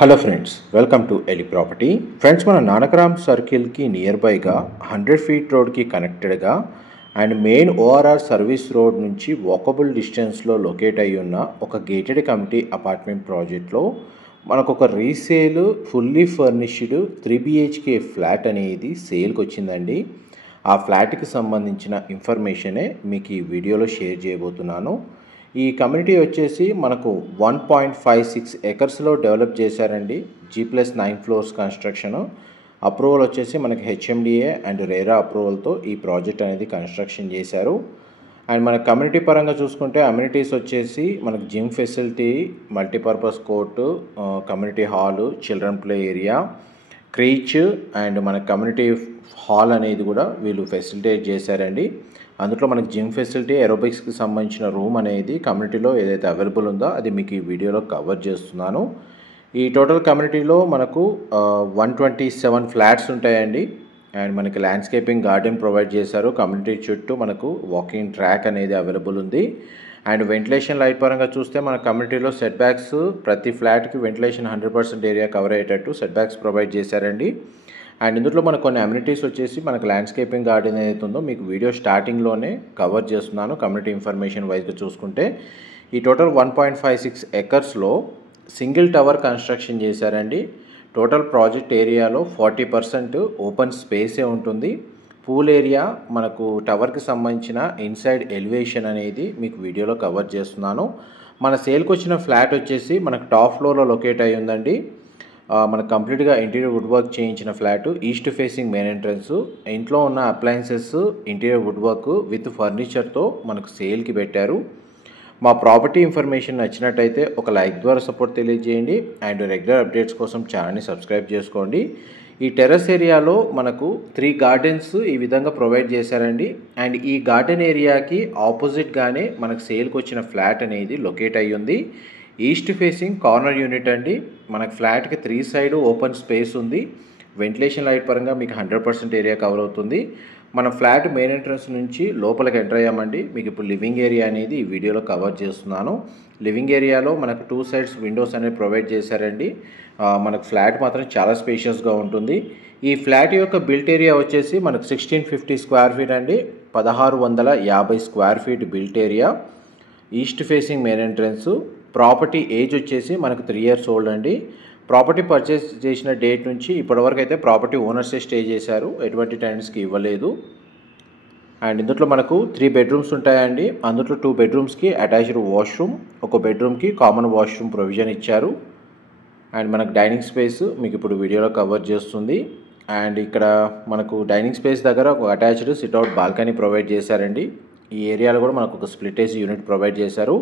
Hello friends, welcome to Eli property. Friends, మన నానక్రామ్ సర్కిల్కి near బైగా 100 ఫీట్ రోడ్కి కనెక్టెడ్గా and main ORR service road నుంచి వాకబుల్ డిస్టెన్స్లో లొకేట్ అయ్యి ఉన్న ఒక గేటెడ్ కమ్యూనిటీ అపార్ట్మెంట్ ప్రాజెక్ట్లో మనకు ఒక resale fully furnished 3 BHK flat అనేది సేల్కి వచ్చిందండి. ఆ ఫ్లాట్కి సంబంధించిన ఇన్ఫర్మేషనే మీకు ఈ వీడియోలో షేర్ చేయబోతున్నాను. ఈ కమ్యూనిటీ వచ్చేసి మనకు 1.56 ఎకర్స్లో డెవలప్ చేశారండి. G+9 floors construction. అప్రూవల్ వచ్చేసి మనకి HMDA అండ్ రేరా అప్రూవల్తో ఈ ప్రాజెక్ట్ అనేది కన్స్ట్రక్షన్ చేశారు. అండ్ మన కమ్యూనిటీ పరంగా చూసుకుంటే అమ్యూనిటీస్ వచ్చేసి మనకు gym facility, multipurpose court, community hall, children play area, creche and మన కమ్యూనిటీ హాల్ అనేది కూడా వీళ్ళు ఫెసిలిటేట్ చేశారండి. అందులో మనకి జిమ్ ఫెసిలిటీ, ఏరోబిక్స్కి సంబంధించిన రూమ్ అనేది కమ్యూనిటీలో ఏదైతే అవైలబుల్ ఉందో అది మీకు ఈ వీడియోలో కవర్ చేస్తున్నాను. ఈ టోటల్ కమ్యూనిటీలో మనకు 127 ఫ్లాట్స్ ఉంటాయండి. అండ్ మనకి ల్యాండ్స్కేపింగ్ గార్డెన్ ప్రొవైడ్ చేశారు. కమ్యూనిటీ చుట్టూ మనకు వాకింగ్ ట్రాక్ అనేది అవైలబుల్ ఉంది. అండ్ వెంటిలేషన్ లైట్ పరంగా చూస్తే మన కమ్యూనిటీలో సెట్ బ్యాక్స్ ప్రతి ఫ్లాట్కి వెంటిలేషన్ 100% ఏరియా కవర్ అయ్యేటట్టు సెట్ బ్యాక్స్ ప్రొవైడ్ చేశారండి. అండ్ ఇందులో మనకు కొన్ని అమ్యూనిటీస్ వచ్చేసి మనకు ల్యాండ్స్కేపింగ్ గార్డెన్ ఏదైతే ఉందో మీకు వీడియో స్టార్టింగ్లోనే కవర్ చేస్తున్నాను. కమ్యూనిటీ ఇన్ఫర్మేషన్ వైజ్గా చూసుకుంటే ఈ టోటల్ 1.56 ఎకర్స్లో సింగిల్ టవర్ కన్స్ట్రక్షన్ చేశారండి. టోటల్ ప్రాజెక్ట్ ఏరియాలో 40% ఓపెన్ స్పేసే ఉంటుంది. పూల్ ఏరియా మనకు టవర్కి సంబంధించిన ఇన్సైడ్ ఎలివేషన్ అనేది మీకు వీడియోలో కవర్ చేస్తున్నాను. మన సేల్కి వచ్చిన ఫ్లాట్ వచ్చేసి మనకు టాప్ ఫ్లోర్లో లొకేట్ అయి ఉందండి. మనకు కంప్లీట్గా ఇంటీరియర్ వుడ్ వర్క్ చేయించిన flat, east facing main entrance, ఇంట్లో ఉన్న appliances, interior wood work with ఫర్నిచర్తో మనకు సేల్కి పెట్టారు. మా ప్రాపర్టీ ఇన్ఫర్మేషన్ నచ్చినట్టయితే ఒక లైక్ ద్వారా సపోర్ట్ తెలియజేయండి. అండ్ రెగ్యులర్ అప్డేట్స్ కోసం ఛానల్ని సబ్స్క్రైబ్ చేసుకోండి. ఈ టెర్రస్ ఏరియాలో మనకు 3 గార్డెన్స్ ఈ విధంగా ప్రొవైడ్ చేశారండి. అండ్ ఈ గార్డెన్ ఏరియాకి ఆపోజిట్గానే మనకు సేల్కి వచ్చిన ఫ్లాట్ అనేది లొకేట్ అయ్యి ఉంది. ఈస్ట్ ఫేసింగ్ కార్నర్ యూనిట్ అండి. మనకు ఫ్లాట్కి 3 సైడ్ ఓపెన్ స్పేస్ ఉంది. వెంటిలేషన్ లైట్ పరంగా మీకు 100% ఏరియా కవర్ అవుతుంది. మన ఫ్లాట్ మెయిన్ ఎంట్రన్స్ నుంచి లోపలికి ఎంటర్ అయ్యామండి. మీకు ఇప్పుడు లివింగ్ ఏరియా అనేది ఈ వీడియోలో కవర్ చేస్తున్నాను. లివింగ్ ఏరియాలో మనకు 2 సైడ్స్ విండోస్ అనేవి ప్రొవైడ్ చేశారండి. మనకు ఫ్లాట్ మాత్రం చాలా స్పేషియస్గా ఉంటుంది. ఈ ఫ్లాట్ యొక్క బిల్ట్ ఏరియా వచ్చేసి మనకు 1650 స్క్వేర్ ఫీట్ అండి. 1650 square feet built area. East facing main entrance. Property age వచ్చేసి మనకు 3 years ఓల్డ్ అండి. ప్రాపర్టీ పర్చేస్ చేసిన డేట్ నుంచి ఇప్పటివరకు అయితే ప్రాపర్టీ ఓనర్సే స్టే చేశారు, ఎటువంటి టెనెంట్స్కి ఇవ్వలేదు. అండ్ ఇందులో మనకు 3 బెడ్రూమ్స్ ఉంటాయండి. అందులో 2 బెడ్రూమ్స్కి అటాచ్డ్ వాష్రూమ్, ఒక బెడ్రూమ్కి కామన్ వాష్రూమ్ ప్రొవిజన్ ఇచ్చారు. అండ్ మనకు డైనింగ్ స్పేస్ మీకు ఇప్పుడు వీడియోలో కవర్ చేస్తుంది. అండ్ ఇక్కడ మనకు డైనింగ్ స్పేస్ దగ్గర ఒక అటాచ్డ్ సిట్అవుట్ బాల్కనీ ప్రొవైడ్ చేశారండి. ఈ ఏరియాలో కూడా మనకు ఒక స్ప్లిట్ ఏసీ యూనిట్ ప్రొవైడ్ చేశారు.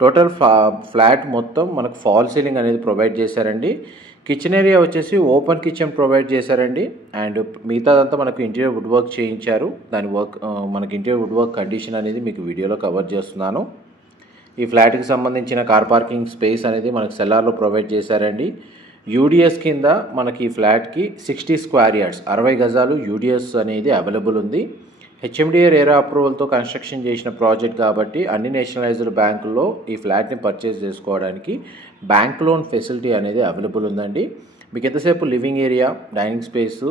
టోటల్ ఫ్లాట్ మొత్తం మనకు ఫాల్ సీలింగ్ అనేది ప్రొవైడ్ చేశారండి. కిచెన్ ఏరియా వచ్చేసి ఓపెన్ కిచెన్ ప్రొవైడ్ చేశారండి. అండ్ మిగతాదంతా మనకు ఇంటీరియర్ వుడ్ వర్క్ చేయించారు. దాని వర్క్ మనకి ఇంటీరియర్ వుడ్ వర్క్ కండిషన్ అనేది మీకు వీడియోలో కవర్ చేస్తున్నాను. ఈ ఫ్లాట్కి సంబంధించిన కార్ పార్కింగ్ స్పేస్ అనేది మనకు సెల్లార్లో ప్రొవైడ్ చేశారండి. యూడిఎస్ కింద మనకి ఈ ఫ్లాట్కి 60 స్క్వేర్ యార్డ్స్ 60 గజాలు యూడిఎస్ అనేది అవైలబుల్ ఉంది. HMDA రేరా అప్రూవల్తో కన్స్ట్రక్షన్ చేసిన ప్రాజెక్ట్ కాబట్టి అన్ని నేషనలైజ్డ్ బ్యాంకుల్లో ఈ ఫ్లాట్ని పర్చేస్ చేసుకోవడానికి బ్యాంక్ లోన్ ఫెసిలిటీ అనేది అవైలబుల్ ఉందండి. మీకు ఎంతసేపు లివింగ్ ఏరియా, డైనింగ్ స్పేసు,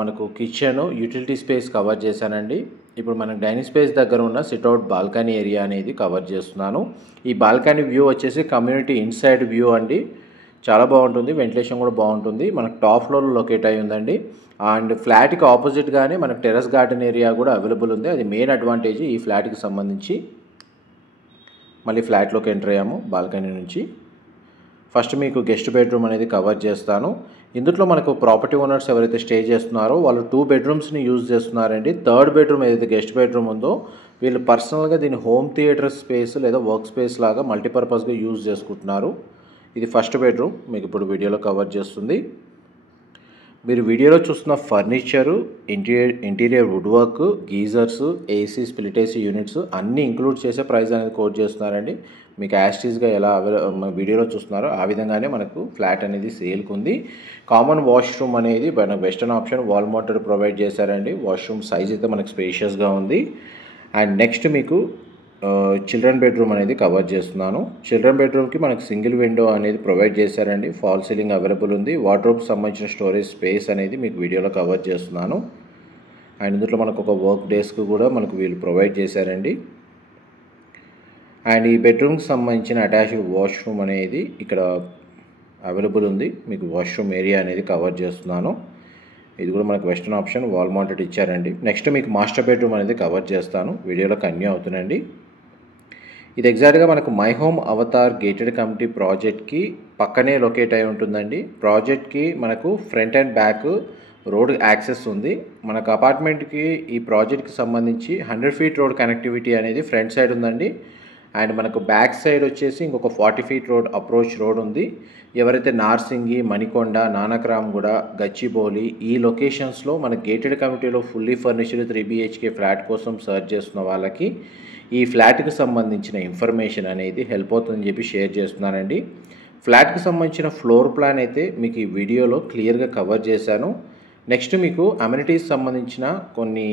మనకు కిచెన్, యూటిలిటీ స్పేస్ కవర్ చేశానండి. ఇప్పుడు మనకు డైనింగ్ స్పేస్ దగ్గర ఉన్న సిట్అవుట్ బాల్కనీ ఏరియా అనేది కవర్ చేస్తున్నాను. ఈ బాల్కనీ వ్యూ వచ్చేసి కమ్యూనిటీ ఇన్సైడ్ వ్యూ అండి. చాలా బాగుంటుంది, వెంటిలేషన్ కూడా బాగుంటుంది. మనకు టాప్ ఫ్లోర్లో లొకేట్ అయి ఉందండి. అండ్ ఫ్లాట్కి ఆపోజిట్గానే మనకు టెర్రస్ గార్డెన్ ఏరియా కూడా అవైలబుల్ ఉంది. అది మెయిన్ అడ్వాంటేజ్ ఈ ఫ్లాట్కి సంబంధించి. మళ్ళీ ఫ్లాట్లోకి ఎంటర్ అయ్యాము బాల్కనీ నుంచి. ఫస్ట్ మీకు గెస్ట్ బెడ్రూమ్ అనేది కవర్ చేస్తాను. ఇందులో మనకు ప్రాపర్టీ ఓనర్స్ ఎవరైతే స్టే చేస్తున్నారో వాళ్ళు 2 బెడ్రూమ్స్ని యూజ్ చేస్తున్నారండి. 3rd బెడ్రూమ్ ఏదైతే గెస్ట్ బెడ్రూమ్ ఉందో వీళ్ళు పర్సనల్గా దీన్ని హోమ్ థియేటర్ స్పేస్ లేదా వర్క్ స్పేస్ లాగా మల్టీపర్పస్గా యూజ్ చేసుకుంటున్నారు. ఇది ఫస్ట్ బెడ్రూమ్ మీకు ఇప్పుడు వీడియోలో కవర్ చేస్తుంది. మీరు వీడియోలో చూస్తున్న furniture, interior wood work, geysers, AC, split AC units అన్నీ ఇంక్లూడ్ చేసే ప్రైస్ అనేది కోట్ చేస్తున్నారండి. మీకు యాస్టీస్గా ఎలా వీడియోలో చూస్తున్నారో ఆ విధంగానే మనకు ఫ్లాట్ అనేది సేల్కి ఉంది. కామన్ వాష్రూమ్ అనేది మనకు western option wall mounted provide చేశారండి. వాష్రూమ్ సైజ్ అయితే మనకు స్పేషియస్గా ఉంది. అండ్ నెక్స్ట్ మీకు చిల్డ్రన్ బెడ్రూమ్ అనేది కవర్ చేస్తున్నాను. చిల్డ్రన్ బెడ్రూమ్కి మనకు సింగిల్ విండో అనేది ప్రొవైడ్ చేశారండి. ఫాల్ సీలింగ్ అవైలబుల్ ఉంది. వార్డ్రోబ్కి సంబంధించిన స్టోరేజ్ స్పేస్ అనేది మీకు వీడియోలో కవర్ చేస్తున్నాను. అండ్ ఇందులో మనకు ఒక వర్క్ డెస్క్ కూడా మనకు వీళ్ళు ప్రొవైడ్ చేశారండి. అండ్ ఈ బెడ్రూమ్కి సంబంధించిన అటాచ్డ్ వాష్రూమ్ అనేది ఇక్కడ అవైలబుల్ ఉంది. మీకు వాష్రూమ్ ఏరియా అనేది కవర్ చేస్తున్నాను. ఇది కూడా మనకు వెస్టర్న్ ఆప్షన్ వాల్ మౌంటెడ్ ఇచ్చారండి. నెక్స్ట్ మీకు మాస్టర్ బెడ్రూమ్ అనేది కవర్ చేస్తాను. వీడియోలో కంటిన్యూ అవుతుందండి. ఇది ఎగ్జాక్ట్గా మనకు my home Avatar gated community ప్రాజెక్ట్కి పక్కనే లొకేట్ అయి ఉంటుందండి. ప్రాజెక్ట్కి మనకు front and back road access ఉంది. మనకు అపార్ట్మెంట్కి ఈ ప్రాజెక్ట్కి సంబంధించి 100 ఫీట్ రోడ్ కనెక్టివిటీ అనేది ఫ్రంట్ సైడ్ ఉందండి. అండ్ మనకు బ్యాక్ సైడ్ వచ్చేసి ఇంకొక 40 ఫీట్ రోడ్ అప్రోచ్ రోడ్ ఉంది. ఎవరైతే నార్సింగి, మణికొండ, నానక్రామ్గూడ, గచ్చిబౌలి ఈ లొకేషన్స్లో మన గేటెడ్ కమ్యూనిటీలో ఫుల్లీ ఫర్నిష్డ్ 3 BHK ఫ్లాట్ కోసం సర్చ్ చేస్తున్న వాళ్ళకి ఈ ఫ్లాట్కి సంబంధించిన ఇన్ఫర్మేషన్ అనేది హెల్ప్ అవుతుందని చెప్పి షేర్ చేస్తున్నానండి. ఫ్లాట్కి సంబంధించిన ఫ్లోర్ ప్లాన్ అయితే మీకు ఈ వీడియోలో క్లియర్గా కవర్ చేశాను. నెక్స్ట్ మీకు అమ్యూనిటీస్ సంబంధించిన కొన్ని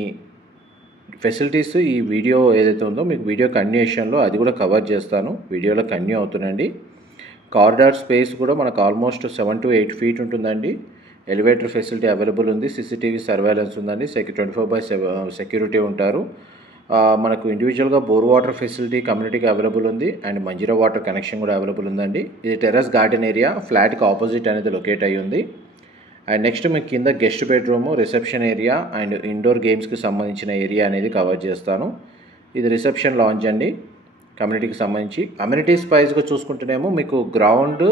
ఫెసిలిటీస్ ఈ వీడియో ఏదైతే ఉందో మీకు వీడియో కంటిన్యూషన్లో అది కూడా కవర్ చేస్తాను. వీడియోలో కంటిన్యూ అవుతుందండి. కారిడార్ స్పేస్ కూడా మనకు ఆల్మోస్ట్ 7 to 8 ఫీట్ ఉంటుందండి. ఎలివేటర్ ఫెసిలిటీ అవైలబుల్ ఉంది. CCTV సర్వేలెన్స్ ఉందండి. 24/7 సెక్యూరిటీ ఉంటారు. మనకు ఇండివిజువల్గా బోర్ వాటర్ ఫెసిలిటీ కమ్యూనిటీకి అవైలబుల్ ఉంది. అండ్ మంజీరా వాటర్ కనెక్షన్ కూడా అవైలబుల్ ఉందండి. ఇది టెర్రస్ గార్డెన్ ఏరియా ఫ్లాట్కి ఆపోజిట్ అనేది లొకేట్ అయ్యి ఉంది. అండ్ నెక్స్ట్ మీకు కింద guest bedroom, reception area and indoor గేమ్స్కి సంబంధించిన ఏరియా అనేది కవర్ చేస్తాను. ఇది రిసెప్షన్ లాంజ్ అండి కమ్యూనిటీకి సంబంధించి. అమ్యూనిటీస్ ప్రైస్గా చూసుకుంటేనేమో మీకు గ్రౌండ్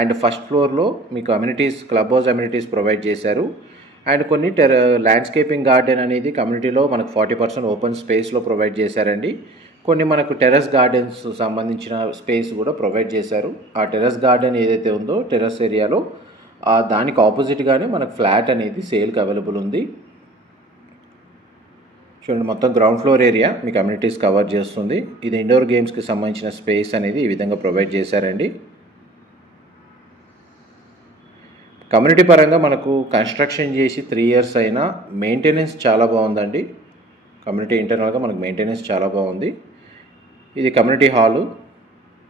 అండ్ ఫస్ట్ ఫ్లోర్లో మీకు amenities club house amenities provide చేశారు. అండ్ కొన్ని ల్యాండ్స్కేపింగ్ గార్డెన్ అనేది కమ్యూనిటీలో మనకు 40% ఓపెన్ స్పేస్లో ప్రొవైడ్ చేశారండి. కొన్ని మనకు టెర్రస్ గార్డెన్స్ సంబంధించిన స్పేస్ కూడా ప్రొవైడ్ చేశారు. ఆ టెర్రస్ గార్డెన్ ఏదైతే ఉందో టెర్రస్ ఏరియాలో దానికి ఆపోజిట్గానే మనకు ఫ్లాట్ అనేది సేల్కి అవైలబుల్ ఉంది. చూడండి, మొత్తం గ్రౌండ్ ఫ్లోర్ ఏరియా మీ కమ్యూనిటీస్ కవర్ చేస్తుంది. ఇది ఇండోర్ గేమ్స్కి సంబంధించిన స్పేస్ అనేది ఈ విధంగా ప్రొవైడ్ చేశారండి. కమ్యూనిటీ పరంగా మనకు కన్స్ట్రక్షన్ చేసి 3 years అయినా మెయింటెనెన్స్ చాలా బాగుందండి. కమ్యూనిటీ ఇంటర్నల్గా మనకు మెయింటెనెన్స్ చాలా బాగుంది. ఇది కమ్యూనిటీ హాలు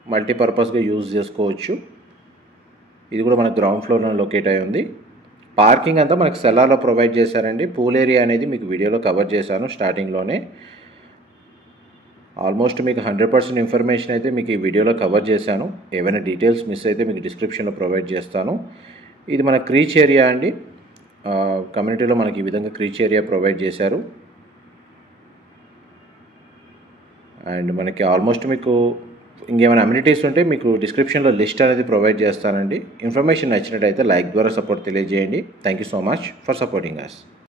మల్టీపర్పస్గా యూజ్ చేసుకోవచ్చు. ఇది కూడా మనకు గ్రౌండ్ ఫ్లోర్లో లొకేట్ అయి ఉంది. పార్కింగ్ అంతా మనకు సెల్లార్లో ప్రొవైడ్ చేశారండి. పూల్ ఏరియా అనేది మీకు వీడియోలో కవర్ చేశాను స్టార్టింగ్లోనే. ఆల్మోస్ట్ మీకు 100% ఇన్ఫర్మేషన్ అయితే మీకు ఈ వీడియోలో కవర్ చేశాను. ఏవైనా డీటెయిల్స్ మిస్ అయితే మీకు డిస్క్రిప్షన్లో ప్రొవైడ్ చేస్తాను. ఇది మన క్రీచ్ ఏరియా అండి. కమ్యూనిటీలో మనకి ఈ విధంగా క్రీచ్ ఏరియా ప్రొవైడ్ చేశారు. అండ్ మనకి ఆల్మోస్ట్ మీకు ఇంకేమైనా అమ్యూనిటీస్ ఉంటే మీకు డిస్క్రిప్షన్లో లిస్ట్ అనేది ప్రొవైడ్ చేస్తానండి. ఇన్ఫర్మేషన్ నచ్చినట్టయితే లైక్ ద్వారా సపోర్ట్ తెలియజేయండి. Thank you so much for supporting us.